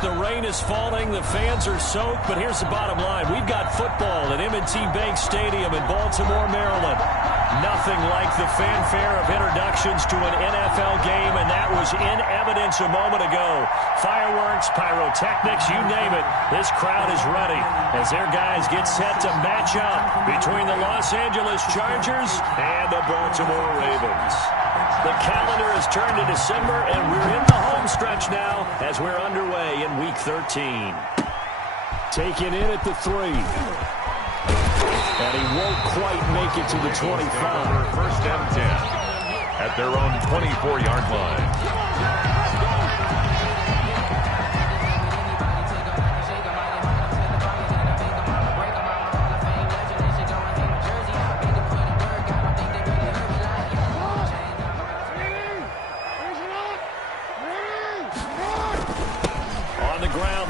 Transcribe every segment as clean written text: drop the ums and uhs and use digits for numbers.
The rain is falling. The fans are soaked. But here's the bottom line. We've got football at M&T Bank Stadium in Baltimore, Maryland. Nothing like the fanfare of introductions to an NFL game, and that was in evidence a moment ago. Fireworks, pyrotechnics, you name it. This crowd is ready as their guys get set to match up between the Los Angeles Chargers and the Baltimore Ravens. The calendar has turned to December, and we're in the home stretch now as we're underway in Week 13. Taken in at the 3. And he won't quite make it to the 25. First and 10 at their own 24-yard line.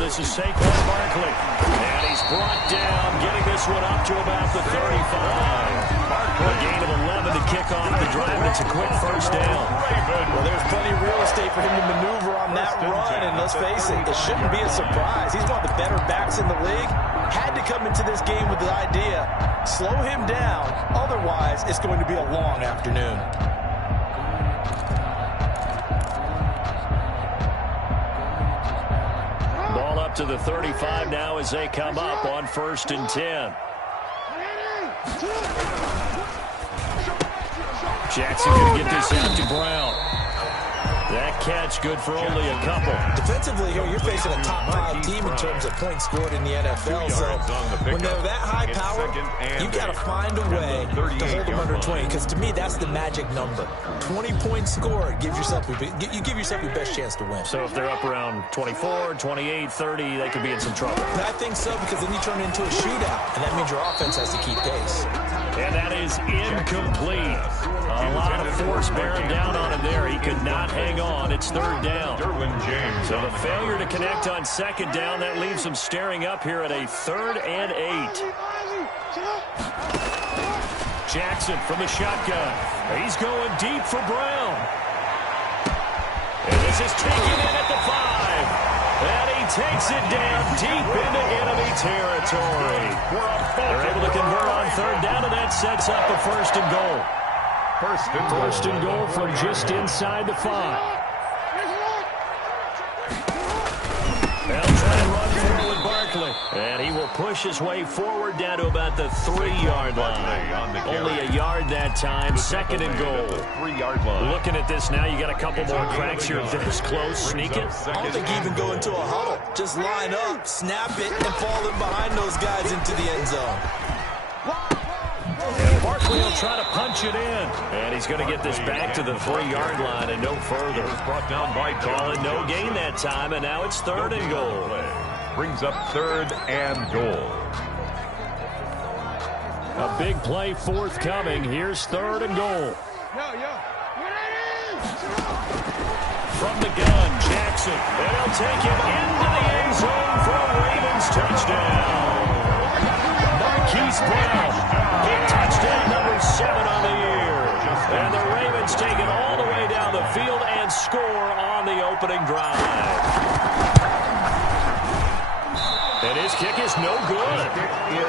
This is Saquon Barkley, and he's brought down, getting this one up to about the 35. A gain of 11 to kick off the drive. It's a quick first down. Well, there's plenty of real estate for him to maneuver on that run, and let's face it, it shouldn't be a surprise. He's one of the better backs in the league. Had to come into this game with the idea, slow him down, otherwise it's going to be a long afternoon. To the 35 now as they come up on 1st and 10. Jackson going to get this out to Brown. That catch good for only a couple. Defensively here, you're facing a top 5 team in terms of points scored in the NFL. So when they're that high power, you've got to find a way to hold them under 20. Because to me, that's the magic number. 20 points scored gives yourself you give yourself your best chance to win. So if they're up around 24, 28, 30, they could be in some trouble. I think so, because then you turn it into a shootout, and that means your offense has to keep pace. And that is incomplete. A lot of force bearing down on him there. He could not hang on. It's 3rd down. So the failure to connect on 2nd down, that leaves him staring up here at a 3rd and 8. Jackson from the shotgun. He's going deep for Brown. And this is taken in at the 5. And he takes it down deep into enemy territory. They're able to convert on 3rd down, and that sets up a 1st and goal. First and goal from just inside the 5. They'll try and run forward with Barkley. And he will push his way forward down to about the 3-yard line. Only a yard that time. 2nd and goal. 3-yard line. Looking at this now, you got a couple more cracks here. This close, sneak it. I don't think you even go into a huddle. Just line up, snap it, and fall in behind those guys into the end zone. And Barkley will try to punch it in. And he's going to get this back to the 3-yard line and no further. Brought down by calling no gain that time, and now it's 3rd and goal. Brings up 3rd and goal. A big play forthcoming. Here's 3rd and goal. From the gun, Jackson. And he'll take him into the end zone for a Ravens touchdown. Marquise Brown. Touchdown number 7 on the year. And the Ravens take it all the way down the field and score on the opening drive. And his kick is no good.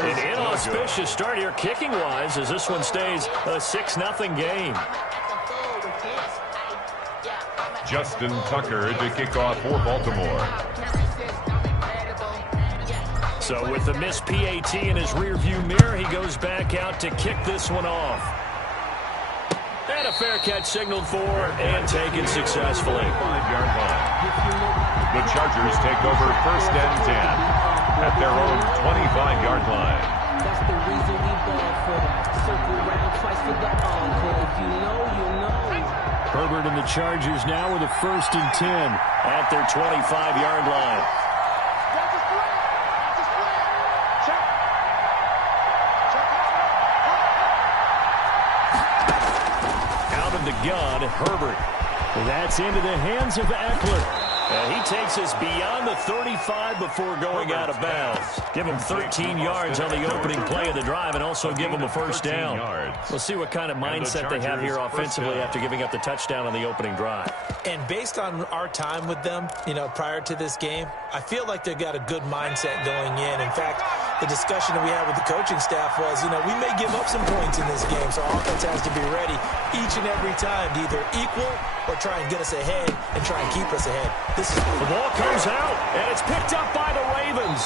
An inauspicious start here kicking-wise as this one stays a 6-0 game. Justin Tucker to kick off for Baltimore. So with the missed PAT in his rearview mirror, he goes back out to kick this one off. And a fair catch signaled for and taken successfully. 5-yard line. The Chargers take over 1st and 10 at their own 25-yard line. That's the reason we ball for that. Circle round twice for the encore. If you know, you know. Herbert and the Chargers now with a 1st and 10 at their 25-yard line. Out of the gun, Herbert. That's into the hands of Eckler. And he takes us beyond the 35 before going out of bounds. Give him 13 yards on the opening play of the drive and also give him a first down. We'll see what kind of mindset they have here offensively after giving up the touchdown on the opening drive. And based on our time with them, prior to this game, I feel like they've got a good mindset going in. In fact, the discussion that we had with the coaching staff was, we may give up some points in this game, so our offense has to be ready each and every time to either equal or try and get us ahead and try and keep us ahead. The ball comes out, and it's picked up by the Ravens.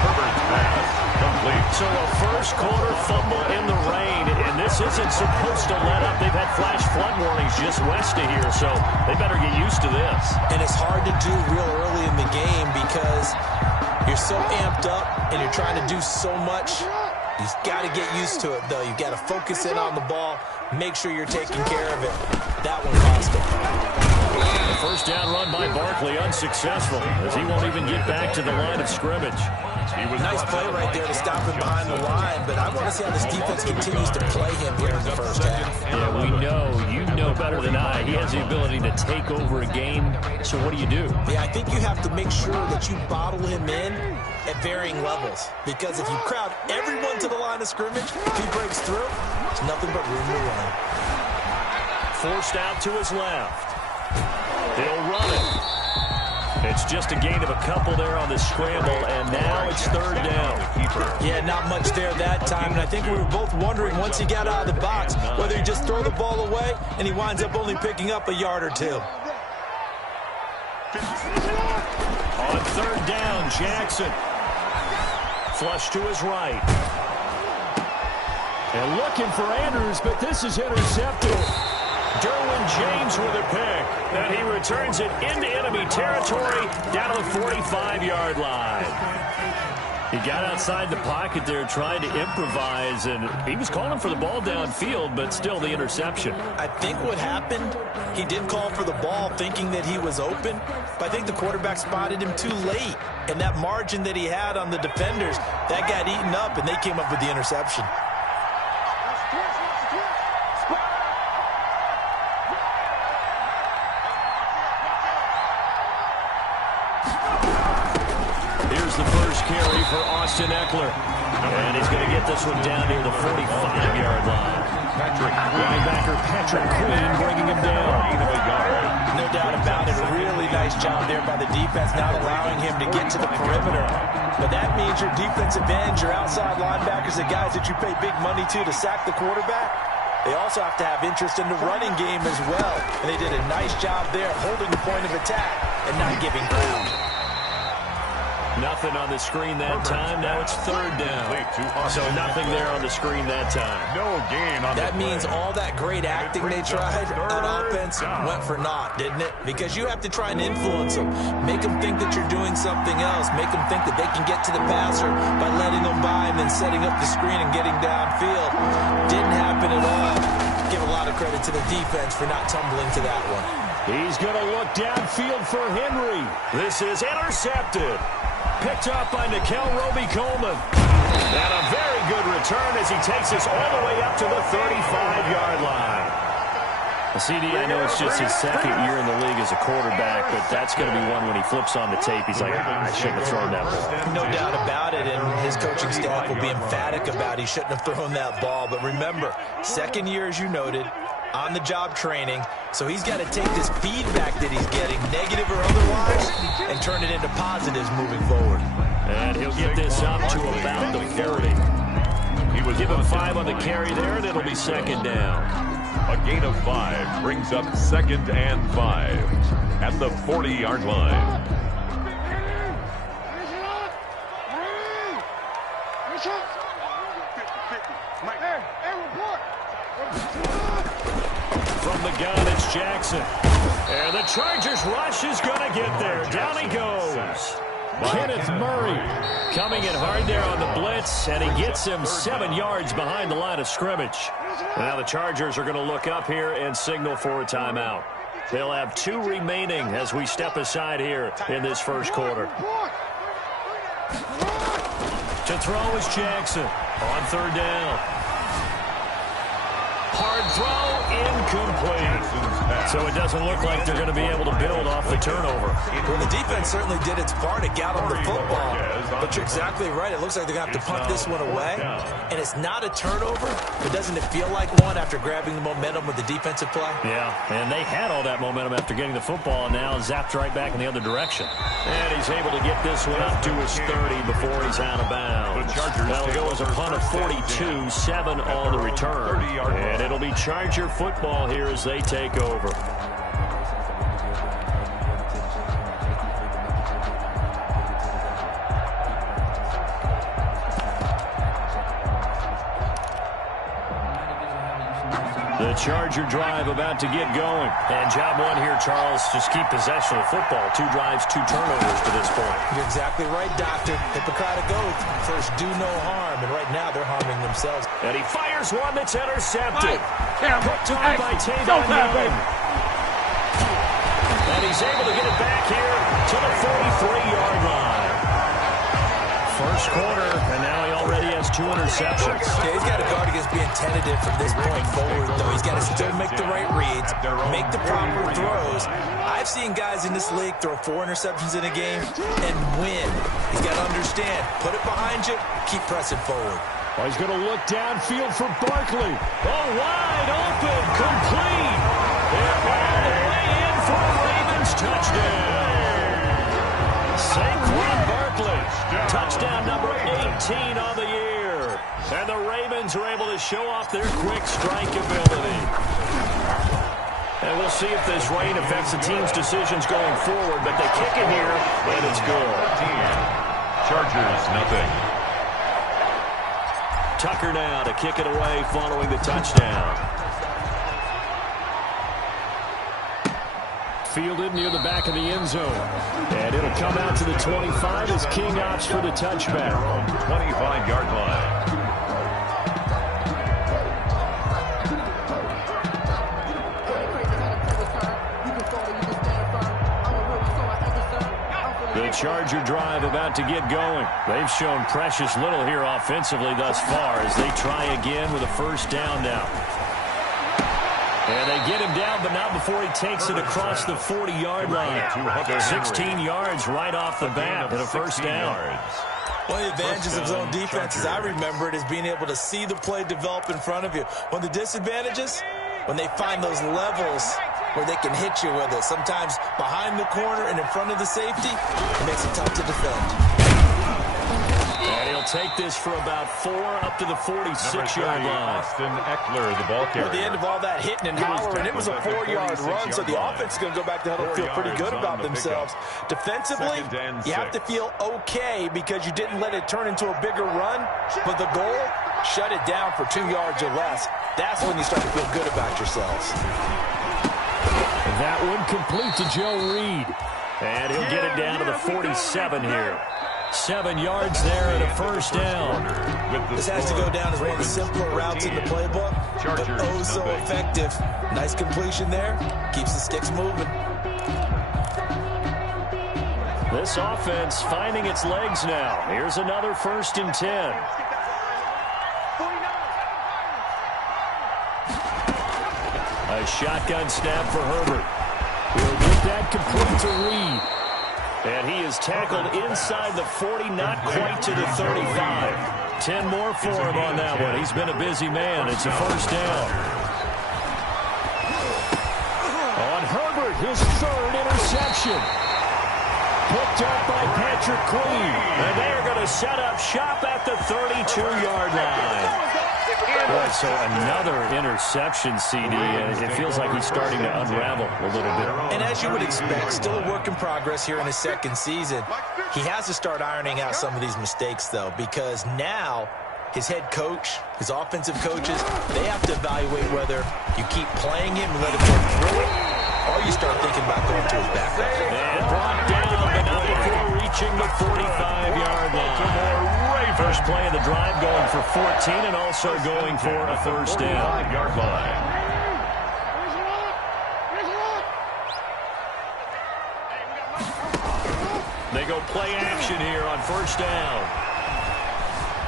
Herbert's pass complete. So a first quarter fumble in the rain, and this isn't supposed to let up. They've had flash flood warnings just west of here, so they better get used to this. And it's hard to do real early in the game because you're so amped up and you're trying to do so much. You've got to get used to it, though. You've got to focus in on the ball, make sure you're taking care of it. That one cost him. The first down run by Barkley unsuccessful as he won't even get back to the line of scrimmage. Nice play right there to stop him behind the line, but I want to see how this defense continues to play him here in the first half. Yeah, we know. You know better than I. He has the ability to take over a game, so what do you do? Yeah, I think you have to make sure that you bottle him in at varying levels, because if you crowd everyone to the line of scrimmage, if he breaks through, there's nothing but room to run. Forced out to his left. He'll run it. It's just a gain of a couple there on the scramble, and now it's third down. Yeah, not much there that time, and I think we were both wondering once he got out of the box whether he just throw the ball away and he winds up only picking up a yard or two. On third down, Jackson. Flush to his right. And looking for Andrews, but this is intercepted. Derwin James with a pick, and he returns it into enemy territory down to the 45-yard line. He got outside the pocket there trying to improvise, and he was calling for the ball downfield, but still the interception. I think what happened, he did call for the ball thinking that he was open, but I think the quarterback spotted him too late, and that margin that he had on the defenders, that got eaten up, and they came up with the interception. Carry for Austin Eckler. And he's going to get this one down near the 45-yard line. Linebacker Patrick Queen bringing him down. No doubt about it. A really nice job there by the defense, not allowing him to get to the perimeter. But that means your defensive ends, your outside linebackers, the guys that you pay big money to sack the quarterback, they also have to have interest in the running game as well. And they did a nice job there holding the point of attack and not giving ground. Nothing on the screen that time. Now it's third down. So nothing there on the screen that time. No gain on that means all that great acting they tried on offense went for naught, didn't it? Because you have to try and influence them. Make them think that you're doing something else. Make them think that they can get to the passer by letting them by and then setting up the screen and getting downfield. Didn't happen at all. Give a lot of credit to the defense for not tumbling to that one. He's going to look downfield for Henry. This is intercepted. Picked up by Nikel Roby-Coleman. And a very good return as he takes us all the way up to the 35-yard line. CD, I know it's just his second year in the league as a quarterback, but that's going to be one when he flips on the tape. He's like, I shouldn't have thrown that ball. No doubt about it, and his coaching staff will be emphatic about he shouldn't have thrown that ball. But remember, second year, as you noted, on-the-job training, so he's got to take this feedback that he's getting, negative or otherwise, and turn it into positives moving forward. And he'll get this up to about the 30. He was give him 5 on the carry there, and it'll be second down. A gain of 5 brings up second and 5 at the 40-yard line. From the gun, it's Jackson. And the Chargers rush is going to get there. Down he goes. Kenneth Murray coming in hard there on the blitz, and he gets him 7 yards behind the line of scrimmage. Now the Chargers are going to look up here and signal for a timeout. They'll have 2 remaining as we step aside here in this first quarter. To throw is Jackson on third down. Hard forward throw, incomplete. So it doesn't look like they're going to be able to build off the turnover. Well, the defense certainly did its part to gallop the football. But you're exactly right. It looks like they're going to have to punt this one away. And it's not a turnover, but doesn't it feel like one after grabbing the momentum with the defensive play? Yeah, and they had all that momentum after getting the football, and now zapped right back in the other direction. And he's able to get this one up to his 30 before he's out of bounds. That'll go as a punt of 42, 7 on the return. And it'll be Charger football here as they take over. The Charger drive about to get going. And job one here, Charles, just keep possession of the football. 2 drives, 2 turnovers to this point. You're exactly right, Doctor. Hippocratic oath. First, do no harm. And right now, they're harming themselves. And he fires one that's intercepted. Picked on by Tavon Young. And he's able to get it back here to the 43-yard line. First quarter, and now he already has 2 interceptions. Yeah, he's got to guard against being tentative from this point forward, though. He's got to still make the right reads, make the proper throws. I've seen guys in this league throw 4 interceptions in a game and win. He's got to understand, put it behind you, keep pressing forward. Oh, he's going to look downfield for Barkley. Oh, wide open, complete. They're all the way in for a Ravens touchdown. Saquon Barkley, touchdown number 18 on the year. And the Ravens are able to show off their quick strike ability. And we'll see if this rain affects the team's decisions going forward, but they kick it here, and it's good. Chargers, nothing. Tucker now to kick it away following the touchdown. Fielded near the back of the end zone. And it'll come out to the 25 as King opts for the touchback. 25-yard line. The Charger drive about to get going. They've shown precious little here offensively thus far as they try again with a first down now. And they get him down, but not before he takes it across the 40-yard line. 16 yards right off the bat and a first down. One of the advantages of zone defense, as I remember it, is being able to see the play develop in front of you. One of the disadvantages, when they find those levels where they can hit you with it, sometimes behind the corner and in front of the safety, it makes it tough to defend. And he'll take this for about 4 up to the 46-yard line. Austin Eckler, the ball carrier. At the end of all that hitting and hollering, it was a 4-yard run, so the offense is going to go back to huddle and feel pretty good about themselves. Defensively, you have to feel okay because you didn't let it turn into a bigger run, but the goal, shut it down for 2 yards or less. That's when you start to feel good about yourselves. That one complete to Joe Reed. And he'll get it down to the 47 here. 7 yards there and a first down. This has to go down as one of the simpler routes in the playbook, but oh so effective. Nice completion there. Keeps the sticks moving. This offense finding its legs now. Here's another 1st and 10. A shotgun snap for Herbert. He'll get that complete to Reed. And he is tackled inside the 40, not quite to the 35. 10 more for him on that one. He's been a busy man. It's a first down. On Herbert, his 3rd interception. Picked up by Patrick Queen. And they are going to set up shop at the 32-yard line. Boy, so another interception, CD, and it feels like he's starting to unravel a little bit. And as you would expect, still a work in progress here in his 2nd season. He has to start ironing out some of these mistakes, though, because now his head coach, his offensive coaches, they have to evaluate whether you keep playing him and let him go through it, or you start thinking about going to his backup. And brought down, but not before reaching the 45-yard line. First play of the drive going for 14 and also going for a first down. 45-yard line. They go play action here on first down.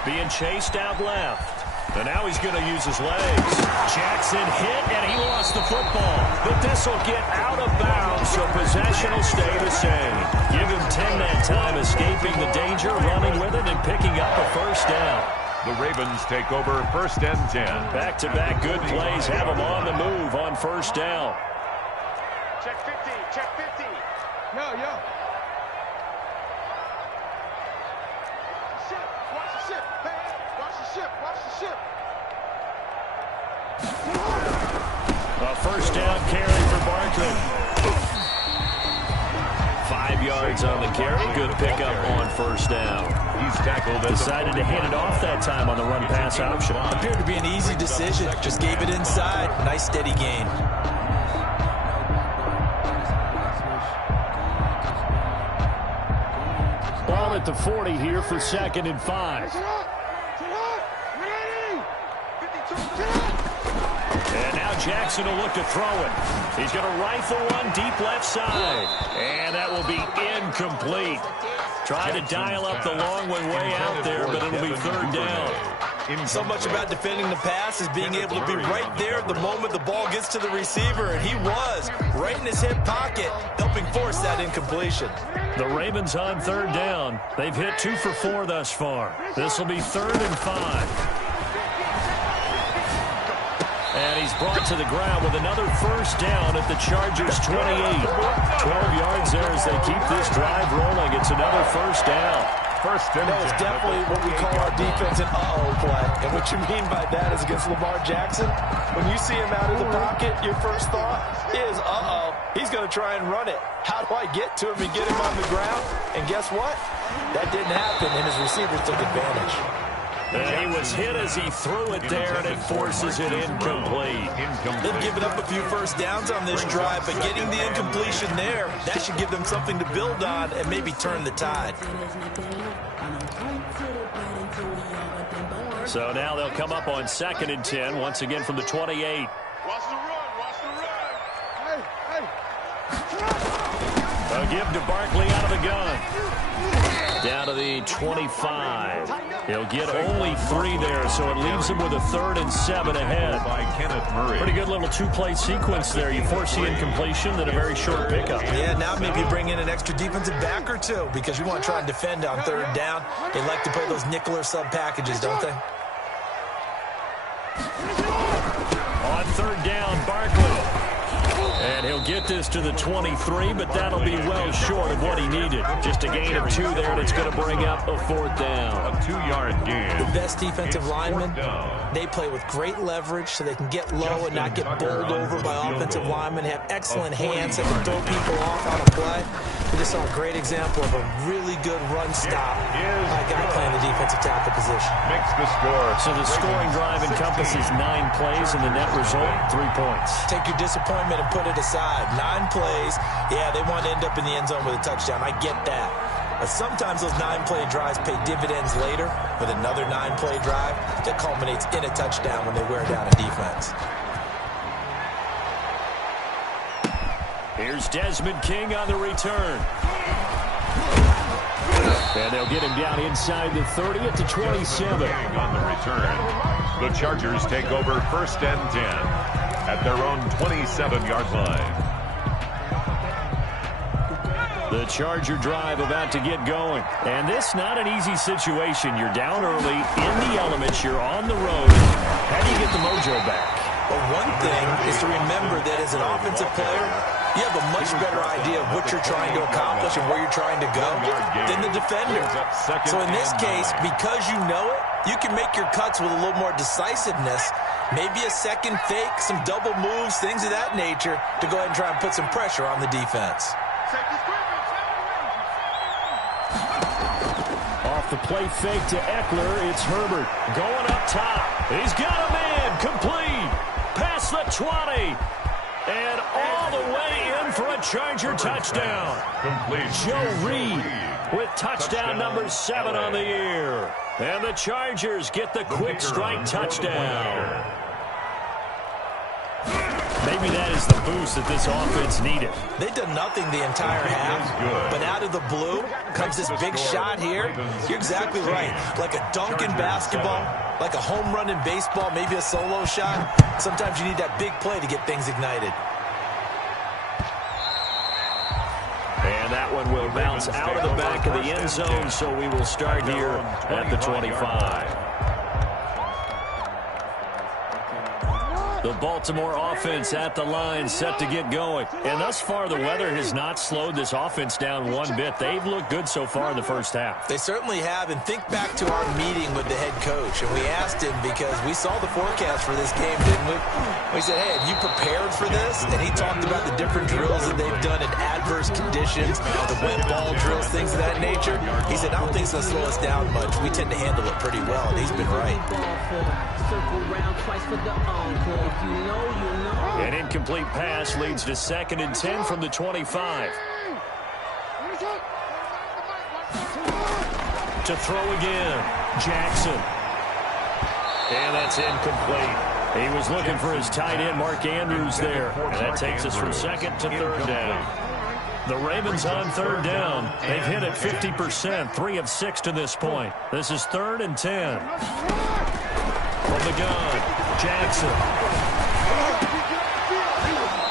Being chased out left. And now he's going to use his legs. Jackson hit, and he lost the football. But this will get out of bounds, so possession will stay the same. Give him 10 that time, escaping the danger, running with it, and picking up a first down. The Ravens take over 1st and 10. Back-to-back good plays have them on the move on first down. Check 50, check 50. Yo. Watch the ship, man. Watch the ship, watch the ship. A first down carry for Barkley. 5 yards on the carry. Good pickup on first down. He's tackled. Decided to hand it off that time on the run-pass option. Appeared to be an easy decision. Just gave it inside. Nice steady gain. Ball at the 40 here for 2nd and 5. And now Jackson will look to throw it. He's going to rifle one deep left side. And that will be incomplete. Try to dial up the long one way out there, but it'll be 3rd down. So much about defending the pass is being able to be right there at the moment the ball gets to the receiver, and he was right in his hip pocket, helping force that incompletion. The Ravens on 3rd down. They've hit 2 for 4 thus far. This will be 3rd and 5. And he's brought to the ground with another first down at the Chargers' 28. 12 yards there as they keep this drive rolling. It's another first down. That was definitely what we call our defense an uh-oh play. And what you mean by that is against Lamar Jackson, when you see him out of the pocket, your first thought is, uh-oh, he's going to try and run it. How do I get to him and get him on the ground? And guess what? That didn't happen, and his receivers took advantage. And he was hit as he threw it there, and it forces it incomplete. They've given up a few first downs on this drive, but getting the incompletion there, that should give them something to build on and maybe turn the tide. So now they'll come up on 2nd and 10, once again from the 28. Watch the run, watch the run. They'll give to Barkley out of the gun. Down to the 25. He'll get only 3 there, so it leaves him with a 3rd and 7 ahead. By Kenneth Murray. Pretty good little 2-play sequence there. You force the incompletion, then a very short pickup. Yeah, now maybe bring in an extra defensive back or 2 because you want to try and defend on 3rd down. They like to play those nickel or sub packages, don't they? On 3rd down, Barkley. And he'll get this to the 23, but that'll be well short of what he needed. Just a gain of 2 there, and it's going to bring up a 4th down. A 2-yard gain. The best defensive linemen, they play with great leverage so they can get low and not get bowled over by offensive linemen. They have excellent hands that can throw people off on a play. We just saw a great example of a really good run stop by a guy playing the defensive tackle position. Makes the score. So the scoring drive encompasses 9 plays, and the net result, 3 points. Take your disappointment and put it aside. 9 plays. Yeah, they want to end up in the end zone with a touchdown. I get that. But sometimes those 9-play drives pay dividends later with another 9-play drive that culminates in a touchdown when they wear down a defense. Here's Desmond King on the return. And they'll get him down inside the 30 at the 27. On the return, the Chargers take over 1st and 10 at their own 27-yard line. The Charger drive about to get going. And this not an easy situation. You're down early, in the elements, you're on the road. How do you get the mojo back? Well, one thing is to remember that as an offensive player, you have a much better idea of what you're trying to accomplish and where you're trying to go than the defender. So in this case, because you know it, you can make your cuts with a little more decisiveness, maybe a second fake, some double moves, things of that nature, to go ahead and try and put some pressure on the defense. Off the play fake to Eckler, it's Herbert going up top. He's got a man, complete, past the 20. And all the way in for a Charger touchdown. Complete. Joe Reed with touchdown number 7 on the year. And the Chargers get the quick strike touchdown. Maybe that is the boost that this offense needed. They've done nothing the entire half, but out of the blue comes this big shot here. You're exactly right. Like a dunk in basketball, like a home run in baseball, maybe a solo shot. Sometimes you need that big play to get things ignited. And that one will bounce out of the back of the end zone, so we will start here at the 25. The Baltimore offense at the line, set to get going. And thus far, the weather has not slowed this offense down one bit. They've looked good so far in the first half. They certainly have. And think back to our meeting with the head coach. And we asked him, because we saw the forecast for this game, didn't we? We said, hey, have you prepared for this? And he talked about the different drills that they've done in adverse conditions, the wet ball drills, things of that nature. He said, I don't think it's going to slow us down much. We tend to handle it pretty well, and he's been right. An incomplete pass leads to 2nd and 10 from the 25. To throw again, Jackson. And that's incomplete. He was looking for his tight end, Mark Andrews, there. And that takes us from 2nd to 3rd down. The Ravens on 3rd down. They've hit it 50%, 3 of 6 to this point. This is 3rd and 10. From the gun, Jackson.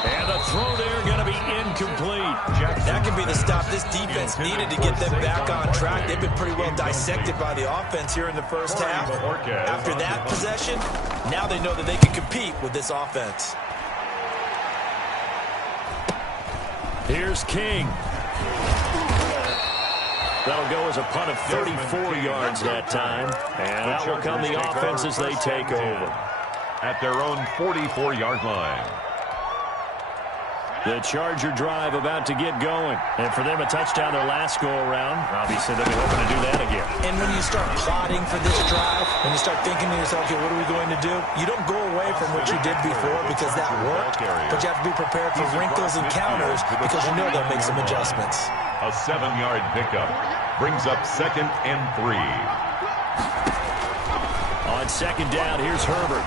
And the throw there going to be incomplete. That could be the stop this defense needed to get them back on track. They've been pretty well dissected by the offense here in the first half. After that possession, now they know that they can compete with this offense. Here's King. That'll go as a punt of 34 yards that time. And out will come the offense as they take over. At their own 44-yard line. The Charger drive about to get going. And for them, a touchdown their last go-around. Obviously, they'll be hoping to do that again. And when you start plotting for this drive, when you start thinking to yourself, okay, what are we going to do? You don't go away from what you did before because that worked. But you have to be prepared for wrinkles and counters because you know they'll make some adjustments. A 7-yard pickup brings up 2nd and 3. On 2nd down, here's Herbert.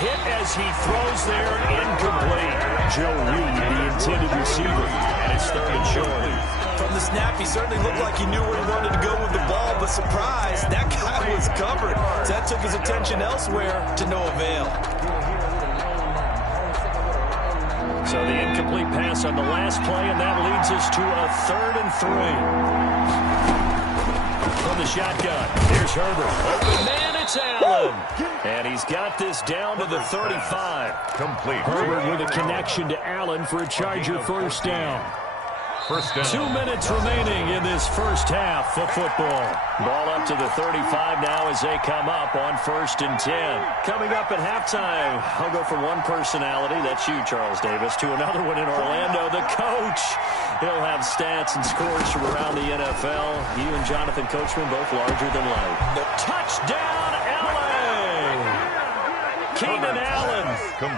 Hit as he throws there, incomplete. Joe Reed, the intended receiver, and it's 3rd and short. From the snap, he certainly looked like he knew where he wanted to go with the ball, but surprise, that guy was covered. So that took his attention elsewhere to no avail. So the incomplete pass on the last play, and that leads us to a 3rd and 3. From the shotgun, here's Herbert. Open man, it's Allen. And he's got this down to the 35. Complete. Herbert with a connection to Allen for a Charger first down. First down. 2 minutes remaining in this first half of football. Ball up to the 35 now as they come up on 1st and 10. Coming up at halftime, I'll go from one personality, that's you, Charles Davis, to another one in Orlando, the coach. He'll have stats and scores from around the NFL. You and Jonathan Coachman both larger than life. The touchdown, LA! Keenan Allen,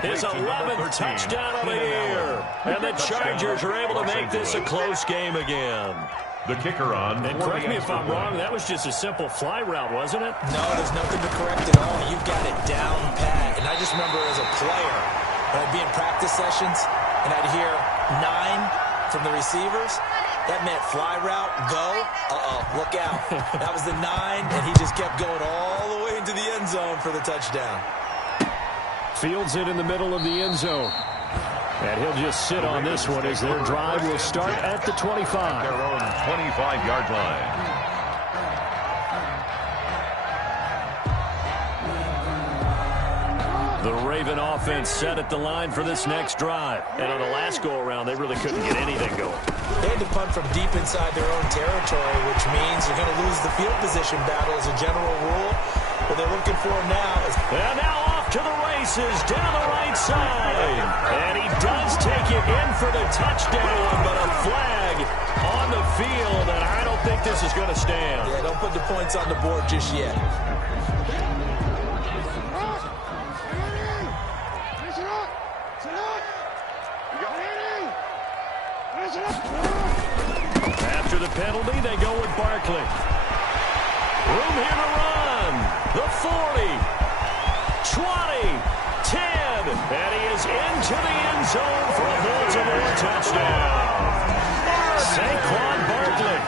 his 11th touchdown of the year. And the Chargers are able to make this a close game again. The kicker on. And correct me if I'm wrong, that was just a simple fly route, wasn't it? No, there's nothing to correct at all. You've got it down pat. And I just remember as a player, when I'd be in practice sessions, and I'd hear 9 from the receivers, that meant fly route, go, look out. That was the 9, and he just kept going all the way into the end zone for the touchdown. Fields it in the middle of the end zone. And he'll just sit on this one as their drive will start at the 25. Their own 25-yard line. The Raven offense set at the line for this next drive. And on the last go-around, they really couldn't get anything going. They had to punt from deep inside their own territory, which means you're going to lose the field position battle as a general rule. What they're looking for now is... And now off to the races down the right side. And he does take it in for the touchdown, but a flag on the field, and I don't think this is going to stand. Yeah, don't put the points on the board just yet. After the penalty, they go with Barkley. Room here to run. The 40, 20, 10. And he is into the end zone for a Baltimore touchdown. Saquon Barkley,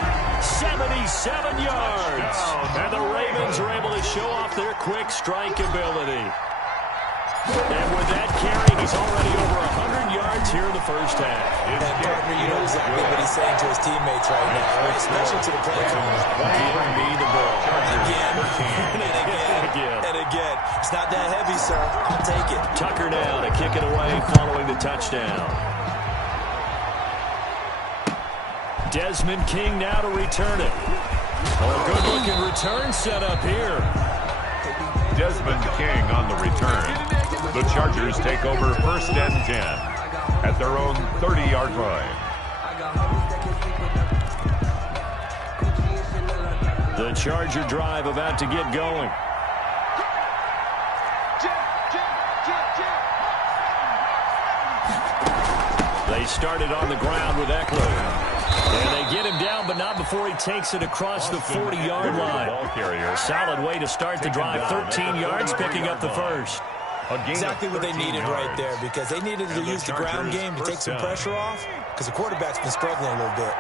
77 yards. And the Ravens are able to show off their quick strike ability. And with that carry, he's already over 100 yards here in the first half. And partner, you know exactly what he's saying to his teammates right now, right? Especially to the play caller. Give me the ball. Again, and again. It's not that heavy, sir. I'll take it. Tucker now to kick it away following the touchdown. Desmond King now to return it. Oh, a good-looking return set up here. Desmond King on the return. The Chargers take over first and 10 at their own 30-yard line. The Charger drive about to get going. They started on the ground with Eckler. And they get him down, but not before he takes it across the 40-yard line. Solid way to start the drive. 13 yards, picking up the first. Exactly what they needed right there, because they needed to use the ground game to take some pressure off, because the quarterback's been struggling a little bit.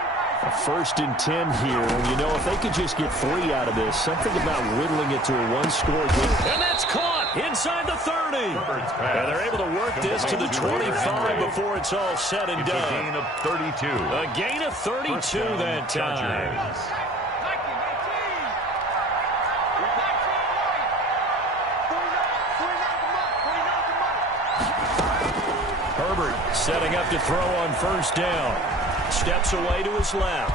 First and 10 here. And, you know, if they could just get 3 out of this, something about whittling it to a one-score game. And that's caught inside the 30. And they're able to work this to the 25 before it's all said and done. A gain of 32. A gain of 32 that time. Herbert setting up to throw on first down. Steps away to his left.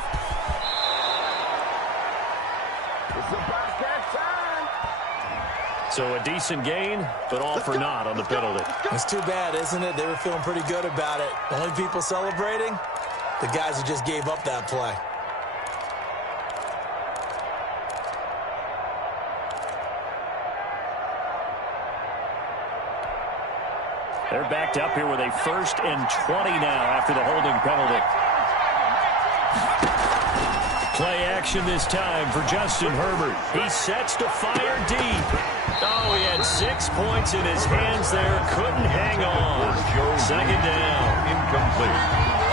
So a decent gain, but all for naught on the penalty. It's too bad, isn't it? They were feeling pretty good about it. The only people celebrating, the guys who just gave up that play. They're backed up here with a 1st and 20 now after the holding penalty. Play action this time for Justin Herbert. He sets to fire deep. Oh, he had 6 points in his hands there. Couldn't hang on. Second down. Incomplete.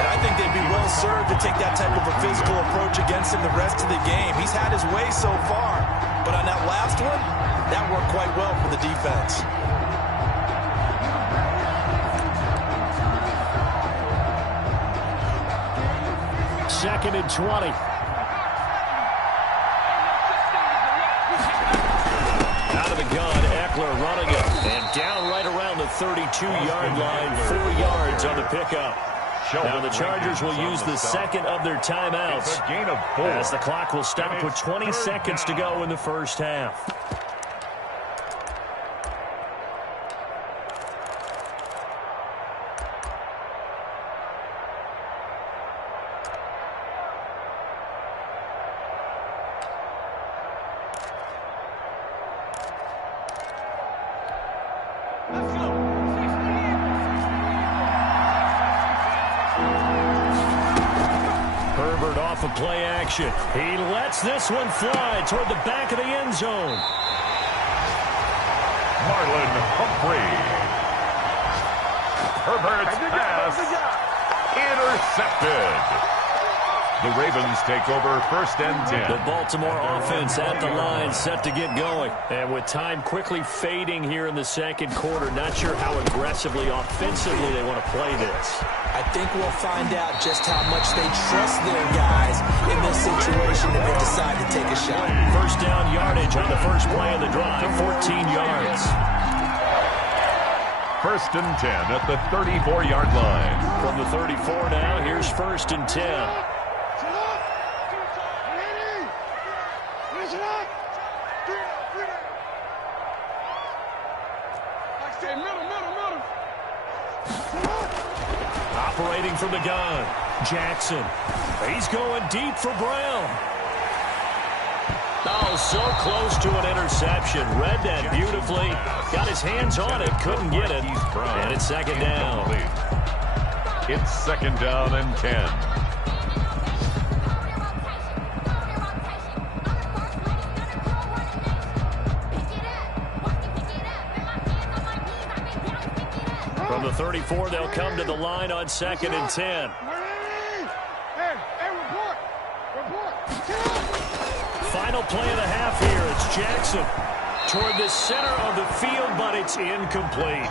And I think they'd be well served to take that type of a physical approach against him the rest of the game. He's had his way so far. But on that last one, that worked quite well for the defense. Second and 20. Out of the gun, Eckler running it. And down right around the 32-yard line. 4 yards on the pickup. Now the Chargers will use the second of their timeouts, as the clock will stop with 20 seconds to go in the first half. Off of play action. He lets this one fly toward the back of the end zone. Marlon Humphrey. Herbert's pass intercepted. The Ravens take over first and 10. The Baltimore offense at the line, set to get going. And with time quickly fading here in the second quarter, not sure how aggressively, offensively they want to play this. I think we'll find out just how much they trust their guys in this situation if they decide to take a shot. First down yardage on the first play of the drive, 14 yards. First and 10 at the 34-yard line. From the 34 now, here's first and 10. Operating from the gun, Jackson. He's going deep for Brown. Oh, so close to an interception. Read that beautifully. Got his hands on it, couldn't get it. And it's second down. It's second down and 10. From the 34, they'll come to the line on 2nd and 10. Final play of the half here. It's Jackson toward the center of the field, but it's incomplete.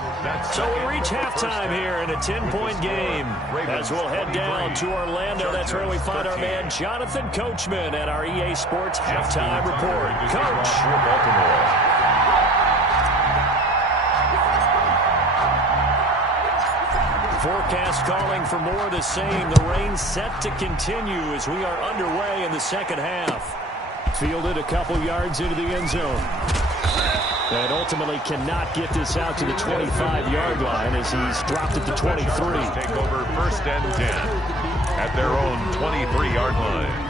So we reach halftime here in a 10-point game. As we'll head down to Orlando, that's where we find our man Jonathan Coachman at our EA Sports Halftime Report. Coach. Forecast calling for more of the same. The rain set to continue as we are underway in the second half. Fielded a couple yards into the end zone. And ultimately cannot get this out to the 25-yard line as he's dropped it to 23. Take over 1st and 10 at their own 23-yard line.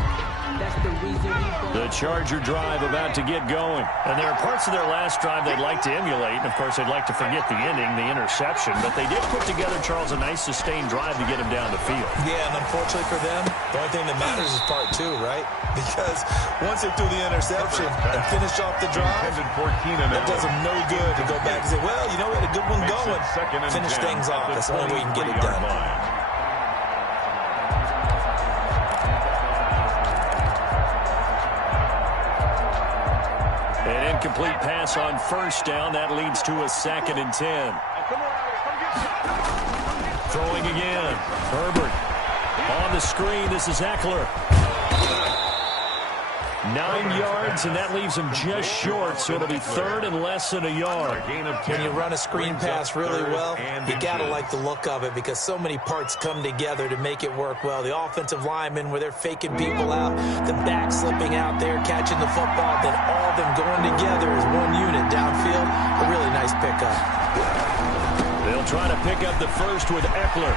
The Charger drive about to get going. And there are parts of their last drive they'd like to emulate. And, of course, they'd like to forget the ending, the interception. But they did put together, Charles, a nice sustained drive to get him down the field. Yeah, and unfortunately for them, the only thing that matters is part 2, right? Because once they threw the interception and finished off the drive, that does them no good to go back and say, well, you know, we had a good one going. Finish things off. That's the only way you can get it done. An incomplete pass on 1st down. That leads to a 2nd and 10. Throwing again. Herbert on the screen. This is Eckler. 9 yards, and that leaves him just short, so it'll be 3rd and less than a yard. When you run a screen pass really well, you got to like the look of it because so many parts come together to make it work well. The offensive linemen, where they're faking people out, the back slipping out there, catching the football, then all of them going together as one unit downfield. A really nice pickup. They'll try to pick up the first with Eckler.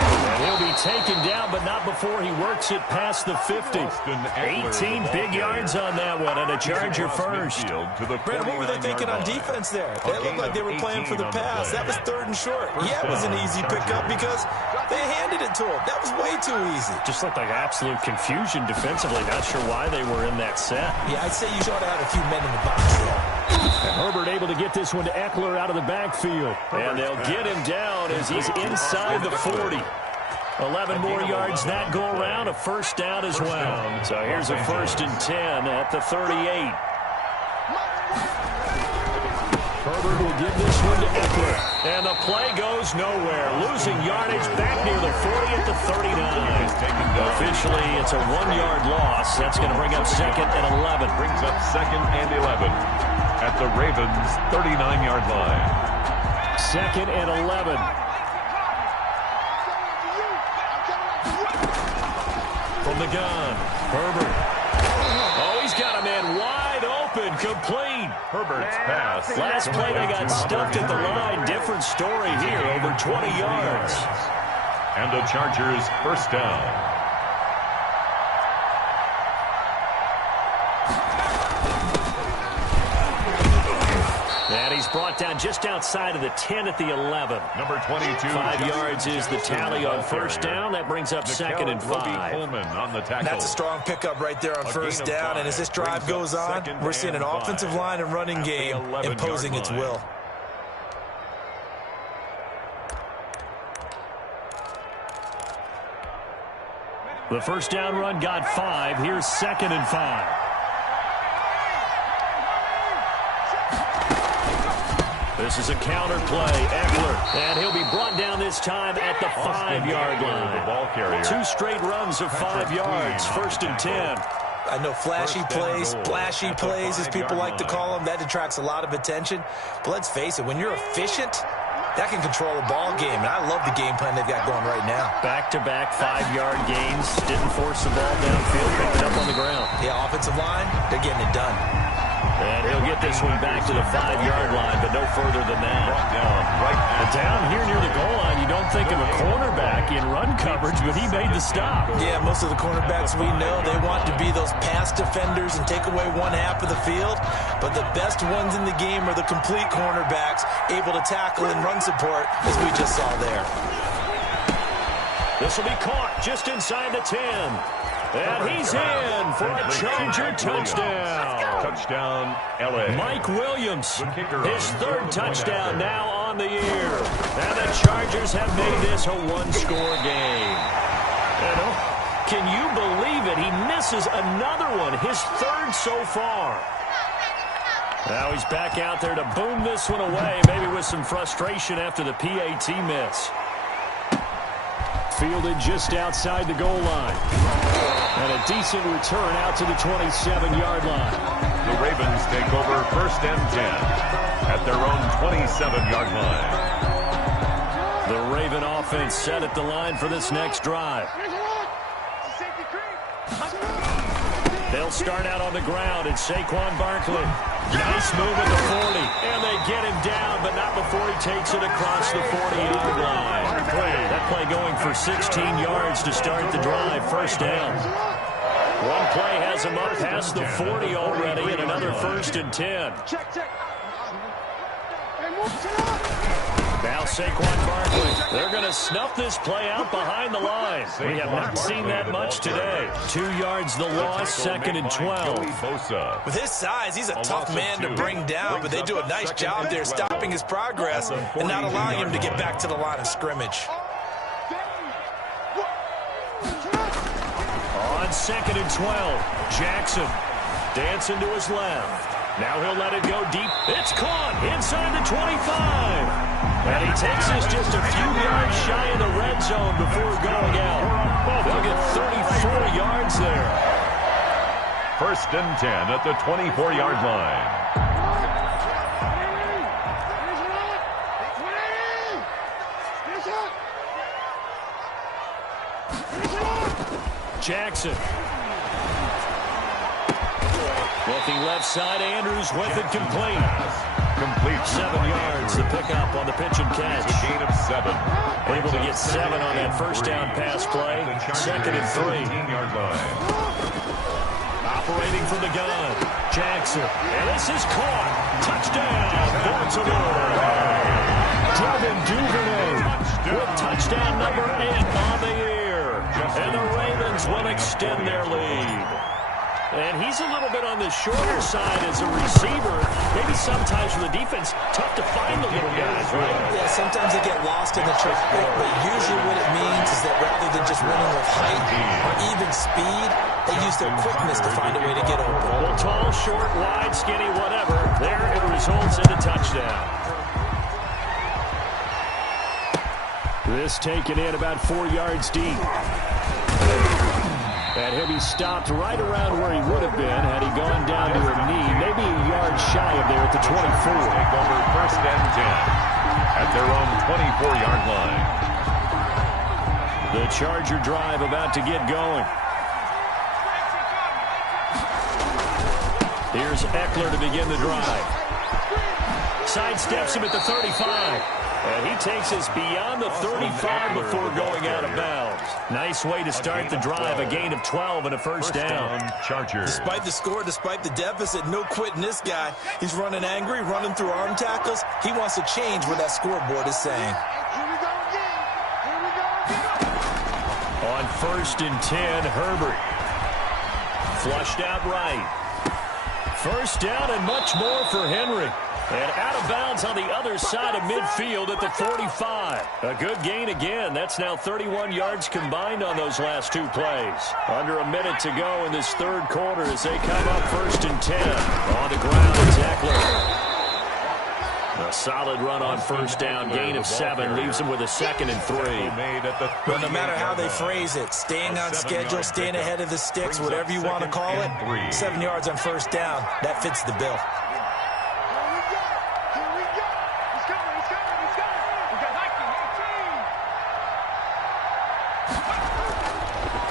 And he'll be taken down, but not before he works it past the 50. 18 big yards on that one, and a Charger first. Brad, what were they thinking on defense there? They looked like they were playing for the pass. That was 3rd and short. Yeah, it was an easy pickup because they handed it to him. That was way too easy. Just looked like absolute confusion defensively. Not sure why they were in that set. Yeah, I'd say you ought to have a few men in the box there. And Herbert able to get this one to Eckler out of the backfield. And they'll get him down as he's inside the 40. 11 more yards that go around, a 1st down as well. So here's a 1st and 10 at the 38. Herbert will give this one to Eckler. And the play goes nowhere. Losing yardage back near the 40 at the 39. Officially, it's a 1-yard loss. That's going to bring up 2nd and 11. Brings up 2nd and 11 at the Ravens' 39-yard line. 2nd and 11. From the gun, Herbert. Oh, he's got a man wide open, complete. Herbert's pass. Last play, they got stuffed at the line. Different story here, over 20 yards. And the Chargers' 1st down. And he's brought down just outside of the 10 at the 11. Number 22. 5 yards is the tally on 1st down. That brings up 2nd and 5. On the tackle. That's a strong pickup right there on 1st down. And as this drive goes on, we're seeing an offensive line and running game imposing its will. The 1st down run got 5. Here's 2nd and 5. This is a counter play. Eckler. And he'll be brought down this time at the 5-yard line. 2 straight runs of 5 yards. 1st and 10. I know flashy plays, splashy plays, as people like to call them, that attracts a lot of attention. But let's face it, when you're efficient, that can control a ball game. And I love the game plan they've got going right now. Back-to-back 5-yard gains. Didn't force the ball downfield. Picked it up on the ground. Yeah, offensive line, they're getting it done. And he'll get this one back to the 5-yard line, but no further than that. Down here near the goal line, you don't think of a cornerback in run coverage, but he made the stop. Yeah, most of the cornerbacks we know, they want to be those pass defenders and take away one half of the field. But the best ones in the game are the complete cornerbacks, able to tackle and run support, as we just saw there. This will be caught just inside the 10. And he's in for a Charger touchdown. Touchdown, L.A. Mike Williams, his third touchdown now on the year. And the Chargers have made this a one-score game. Can you believe it? He misses another one, his third so far. Now he's back out there to boom this one away, maybe with some frustration after the PAT miss. Fielded just outside the goal line. And a decent return out to the 27-yard line. The Ravens take over 1st and 10 at their own 27-yard line. The Raven offense set at the line for this next drive. They'll start out on the ground. It's Saquon Barkley. Nice move at the 40. And they get him down, but not before he takes it across the 40-yard line. That play going for 16 yards to start the drive. First down. One play has him up past the 40 already, and another 1st and 10. Now Saquon Barkley. They're going to snuff this play out behind the line. We have not seen that much today. 2 yards the loss, 2nd and 12. With his size, he's a tough man to bring down, but they do a nice job there stopping his progress and not allowing him to get back to the line of scrimmage. On 2nd and 12, Jackson dancing to his left. Now he'll let it go deep. It's caught inside the 25. And he takes us just a few yards shy of the red zone before going out. They'll get 34 yards there. 1st and 10 at the 24-yard line. Jackson. Looking left side, Andrews with it complete. 7 yards, the pickup on the pitch and catch. A gain of 7. Able to get 7 on that first down pass play. 2nd and 3. 15-yard line. Operating from the gun, Jackson. And this is caught. Touchdown, Baltimore. Devin Duvernay with touchdown number 8 on the year. And the Ravens will extend their lead. And he's a little bit on the shorter side as a receiver. Maybe sometimes for the defense, tough to find the little guys, right? Yeah, sometimes they get lost in the traffic, but usually what it means is that rather than just winning with height or even speed, they use their quickness to find a way to get open. Well, tall, short, wide, skinny, whatever. There it results in a touchdown. This taken in about 4 yards deep. And he'll be stopped right around where he would have been had he gone down to a knee, maybe a yard shy of there at the 24. Take over 1st and 10 at their own 24-yard line. The Charger drive about to get going. Here's Eckler to begin the drive. Sidesteps him at the 35. And he takes us beyond the 35 before going out of bounds. Nice way to start the drive. A gain of 12 and a first down. Chargers. Despite the score, despite the deficit, no quitting this guy. He's running angry, running through arm tackles. He wants to change what that scoreboard is saying. On 1st and 10, Herbert. Flushed out right. First down and much more for Henry. And out of bounds on the other side of midfield at the 45. A good gain again. That's now 31 yards combined on those last 2 plays. Under a minute to go in this third quarter as they come up 1st and 10. On the ground, Eckler. A solid run on first down. Gain of 7 leaves them with a 2nd and 3. Well, no matter how they phrase it, staying on schedule, staying ahead of the sticks, whatever you want to call it, 7 yards on first down, that fits the bill.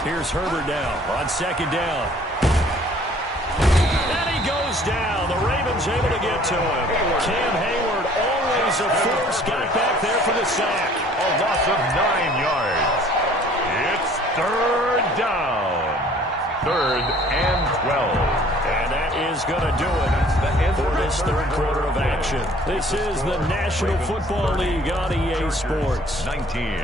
Here's Herbert now on 2nd down. And he goes down. The Ravens able to get to him. Cam Hayward, always a force, got back there for the sack. A loss of 9 yards. It's 3rd down. 3rd and 12. And that is going to do it for this third quarter of action. This is the National Football League on EA Sports. 19.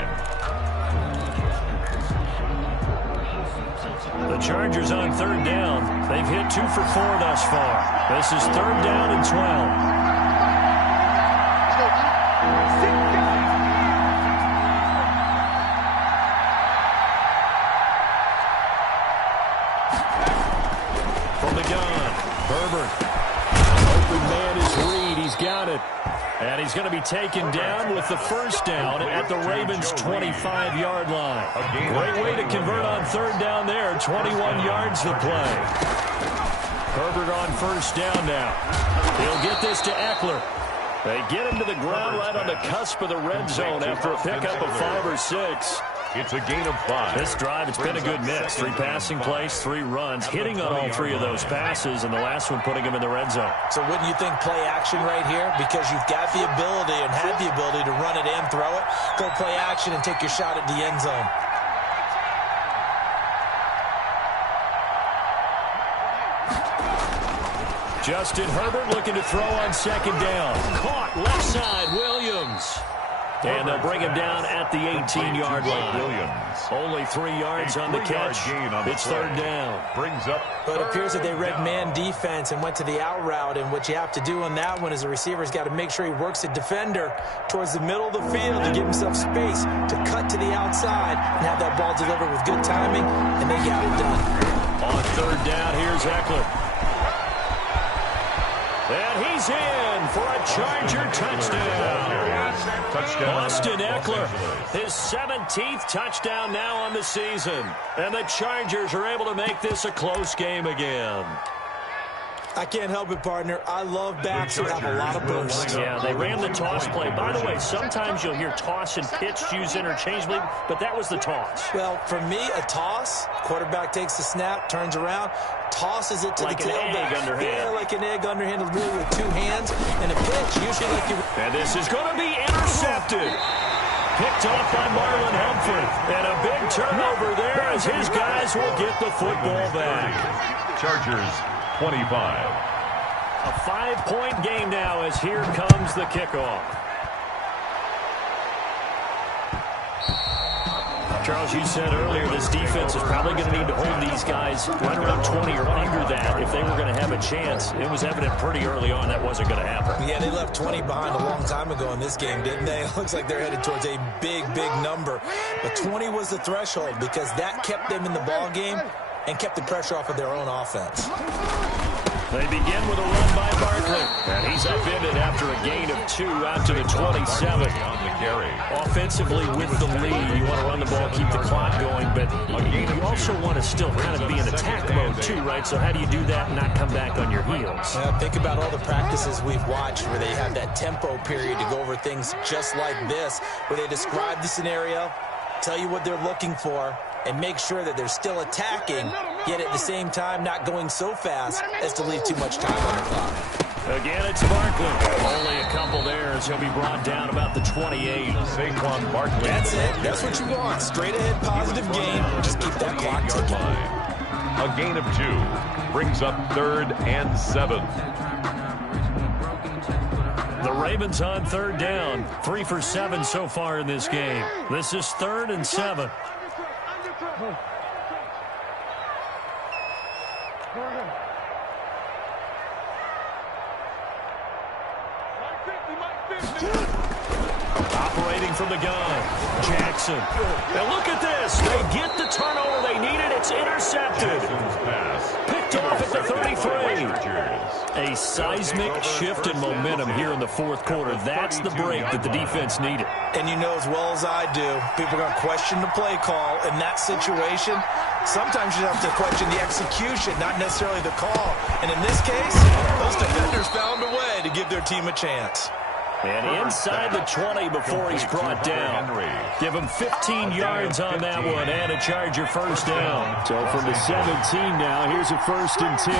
The The Chargers on third down. They've hit 2 for 4 thus far. This is third down and 12. And he's going to be taken down with the first down at the Ravens' 25-yard line. Great way to convert on third down there. 21 yards the play. Herbert on first down now. He'll get this to Eckler. They get him to the ground right on the cusp of the red zone after a pickup of 5 or 6. It's a gain of 5. This drive, it's been a good mix. 3 passing plays, 3 runs, hitting on all 3 of those passes, and the last one putting him in the red zone. So wouldn't you think play action right here? Because you've got the ability and had the ability to run it and throw it. Go play action and take your shot at the end zone. Justin Herbert looking to throw on second down. Caught left side, Williams. And they'll bring him down at the 18-yard line. Only 3 yards on the catch. It's third down. But it appears that they read man defense and went to the out route. And what you have to do on that one is the receiver's got to make sure he works the defender towards the middle of the field to give himself space to cut to the outside and have that ball delivered with good timing. And they got it done. On third down, here's Eckler. And he's in for a Charger touchdown. Austin Eckler, his 17th touchdown now on the season. And the Chargers are able to make this a close game again. I can't help it, partner. I love backs who have a lot of burst. Yeah, they ran the toss play. By the way, sometimes you'll hear toss and pitch used interchangeably, but that was the toss. Well, for me, a toss, quarterback takes the snap, turns around, tosses it to like the tailback. Like an egg underhand. Yeah, like an egg underhanded, really with 2 hands, and a pitch, usually like you... And this is going to be intercepted. Picked off by Marlon Humphrey. And a big turnover there as his guys will get the football back. Chargers 25. A 5-point game now as here comes the kickoff. Charles, you said earlier this defense is probably going to need to hold these guys right around 20 or under that if they were going to have a chance. It was evident pretty early on that wasn't going to happen. Yeah, they left 20 behind a long time ago in this game, didn't they? It looks like they're headed towards a big, big number. But 20 was the threshold because that kept them in the ball game and kept the pressure off of their own offense. They begin with a run by Barkley. And he's upended after a gain of 2 out to the 27. On the carry. Offensively with the lead, you want to run the ball, keep the clock going, but you also want to still kind of be in attack mode too, right? So how do you do that and not come back on your heels? Think about all the practices we've watched where they have that tempo period to go over things just like this, where they describe the scenario, tell you what they're looking for, and make sure that they're still attacking, yet at the same time not going so fast as to leave too much time on the clock. Again, it's Barkley. Only a couple there as he'll be brought down about the 28. Saquon Barkley. That's it. That's what you want. Straight ahead, positive game. Just keep that clock ticking. A gain of 2 brings up 3rd and 7. The Ravens on third down. 3 for 7 so far in this game. This is 3rd and 7. Operating from the gun, Jackson. And look at this. They get the turnover they needed. It's intercepted. Picked off at the 33. A seismic shift in momentum here in the 4th quarter. That's the break that the defense needed. And you know as well as I do, people are going to question the play call in that situation. Sometimes you have to question the execution, not necessarily the call. And in this case, those defenders found a way to give their team a chance. And inside the 20 before he's brought down. Give him 15 yards on that one and a Charger first down. So from the 17 now, here's a 1st and 10.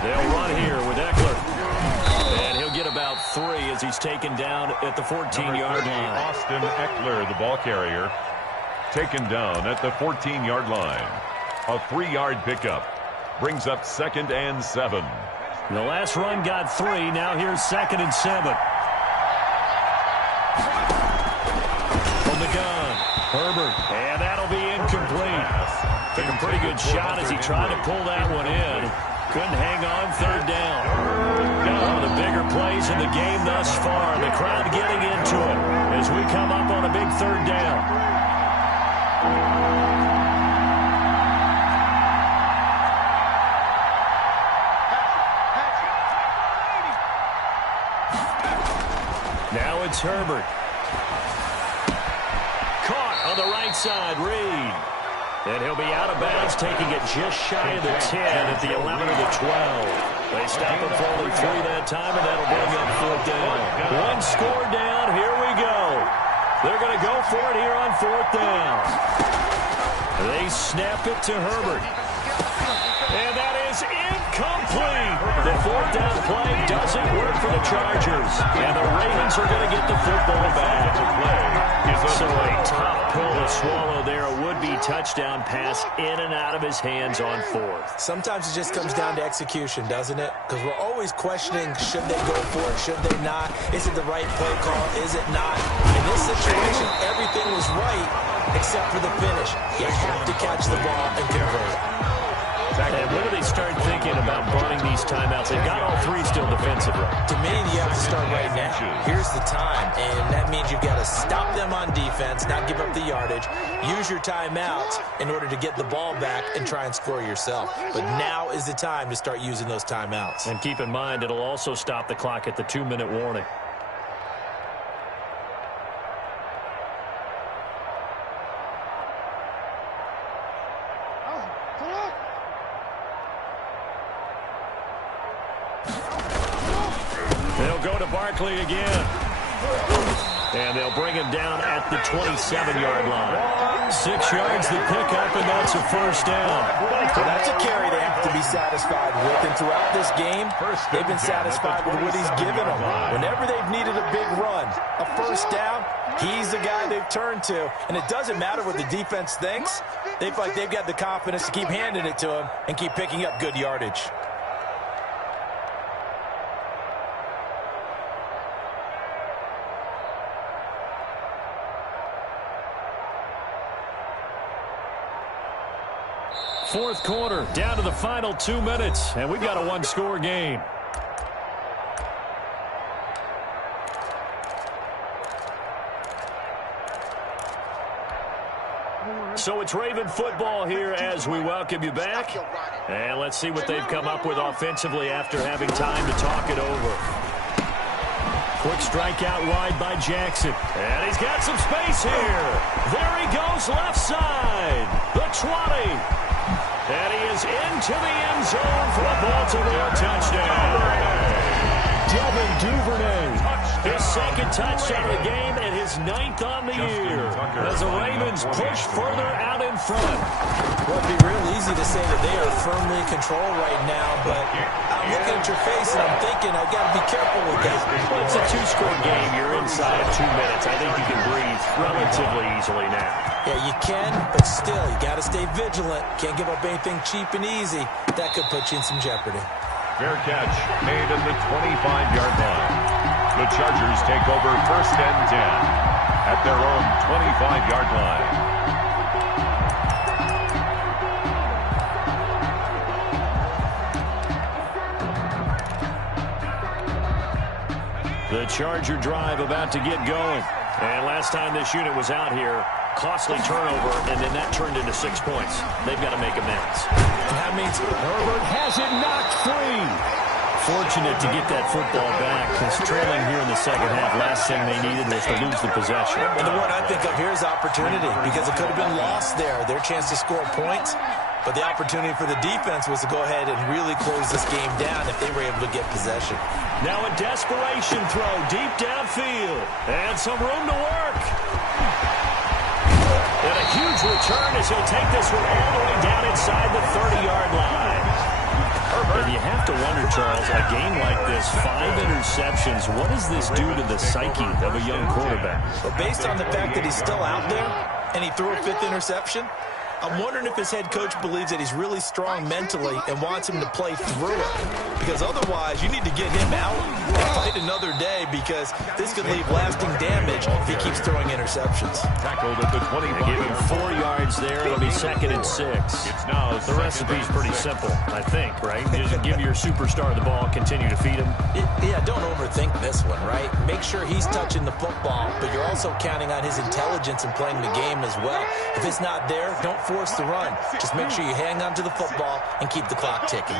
They'll run here with Eckler. And he'll get about 3 as he's taken down at the 14-yard line. Austin Eckler, the ball carrier, taken down at the 14-yard line. A 3-yard pickup brings up 2nd and 7. The last run got 3. Now here's 2nd and 7. From the gun, Herbert. And that'll be incomplete. Took a pretty good shot as he tried to pull that one in. Couldn't hang on, third down. One of the bigger plays in the game thus far. The crowd getting into it as we come up on a big third down. Now it's Herbert. Caught on the right side, Reed. And he'll be out of bounds, taking it just shy of the 10 at the 11 or the 12. They stop him for only 3 that time, and that'll bring up fourth down. One score down, here we go. They're going to go for it here on fourth down. They snap it to Herbert. And that is incomplete. The fourth down play doesn't work for the Chargers. And the Ravens are going to get the football back. So a tough pill to swallow there. A would-be touchdown pass in and out of his hands on fourth. Sometimes it just comes down to execution, doesn't it? Because we're always questioning, should they go for it, should they not? Is it the right play call? Is it not? In this situation, everything was right except for the finish. You have to catch the ball and convert. And when do they start thinking about burning these timeouts? They've got all 3 still defensively. To me, you have to start right now. Here's the time, and that means you've got to stop them on defense, not give up the yardage, use your timeouts in order to get the ball back and try and score yourself. But now is the time to start using those timeouts. And keep in mind, it'll also stop the clock at the 2-minute warning. They'll go to Barkley again. And they'll bring him down at the 27-yard line. 6 yards the pickup, and that's a first down. So that's a carry they have to be satisfied with. And throughout this game, they've been satisfied with what he's given them. Whenever they've needed a big run, a first down, he's the guy they've turned to. And it doesn't matter what the defense thinks. They feel like they've got the confidence to keep handing it to him and keep picking up good yardage. Fourth quarter, down to the final 2 minutes, and we've got a one-score game. So it's Raven football here as we welcome you back. And let's see what they've come up with offensively after having time to talk it over. Quick strike out wide by Jackson. And he's got some space here. There he goes left side. The 20. And he is into the end zone for a Baltimore touchdown. Devin Duvernay. His second touchdown of the game and his 9th on the year. As the Ravens push further out in front. Well, it'd be real easy to say that they are firmly in control right now, but I'm looking at your face and I'm thinking I've got to be careful with that. Well, it's a 2-score game. You're inside of 2 minutes. I think you can breathe relatively easily now. Yeah, you can, but still, you got to stay vigilant. Can't give up anything cheap and easy. That could put you in some jeopardy. Fair catch made at the 25-yard line. The Chargers take over first and 10 at their own 25-yard line. The Charger drive about to get going. And last time this unit was out here, costly turnover, and then that turned into 6 points. They've got to make amends. And that means Herbert has it knocked free. Fortunate to get that football back, because trailing here in the second half, last thing they needed was to lose the possession. And the word I think of here is opportunity, because it could have been lost there, their chance to score points. But the opportunity for the defense was to go ahead and really close this game down if they were able to get possession. Now a desperation throw deep downfield. And some room to work. And a huge return as he'll take this one all the way down inside the 30-yard line. And you have to wonder, Charles, a game like this, 5 interceptions, what does this do to the psyche of a young quarterback? But based on the fact that he's still out there and he threw a 5th interception, I'm wondering if his head coach believes that he's really strong mentally and wants him to play through it. Because otherwise, you need to get him out and fight another day, because this could leave lasting damage if he keeps throwing interceptions. Tackled at the 25. Give him 4 yards there. It'll be 2nd and 6. It's now the recipe's pretty simple, I think, right? Just give your superstar the ball, continue to feed him. Yeah, don't overthink this one, right? Make sure he's touching the football, but you're also counting on his intelligence in playing the game as well. If it's not there, don't force the run. Just make sure you hang on to the football and keep the clock ticking.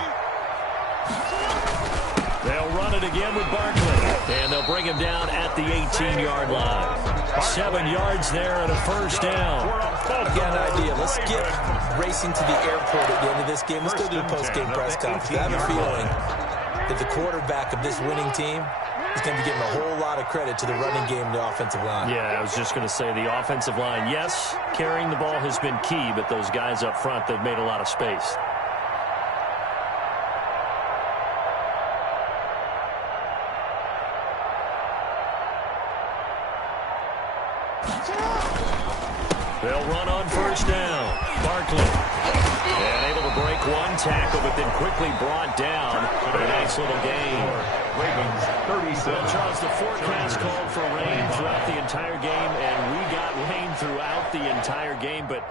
They'll run it again with Barkley, and they'll bring him down at the 18-yard line. 7 yards there and a 1st down. I got an idea. Let's skip racing to the airport at the end of this game. Let's go do a post-game press conference. I have a feeling that the quarterback of this winning team is going to be giving a whole lot of credit to the running game and the offensive line. Yeah, I was just going to say the offensive line, yes, carrying the ball has been key, but those guys up front, they've made a lot of space. They'll run on 1st down. Barkley. And able to break one tackle, but then quickly brought down for a nice little gain. Ravens 37. Well, Charles, the forecast called for rain throughout the entire game, and we got rain throughout the entire game. But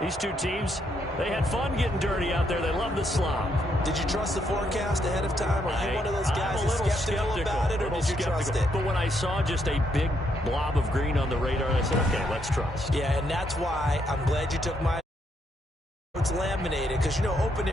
these two teams, they had fun getting dirty out there. They love the slop. Did you trust the forecast ahead of time? Are you one of those guys who's skeptical about it, or did you trust it? But when I saw just a big blob of green on the radar, I said, okay, let's trust. Yeah, and that's why I'm glad you took my... It's laminated, because, you know, open